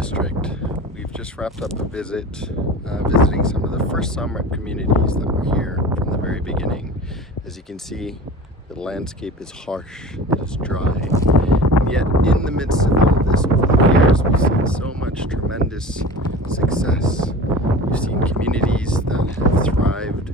district. We've just wrapped up a visit, visiting some of the first SomReP communities that were here from the very beginning. As you can see, the landscape is harsh, it is dry, and yet in the midst of all of this, over the years, we've seen so much tremendous success. We've seen communities that have thrived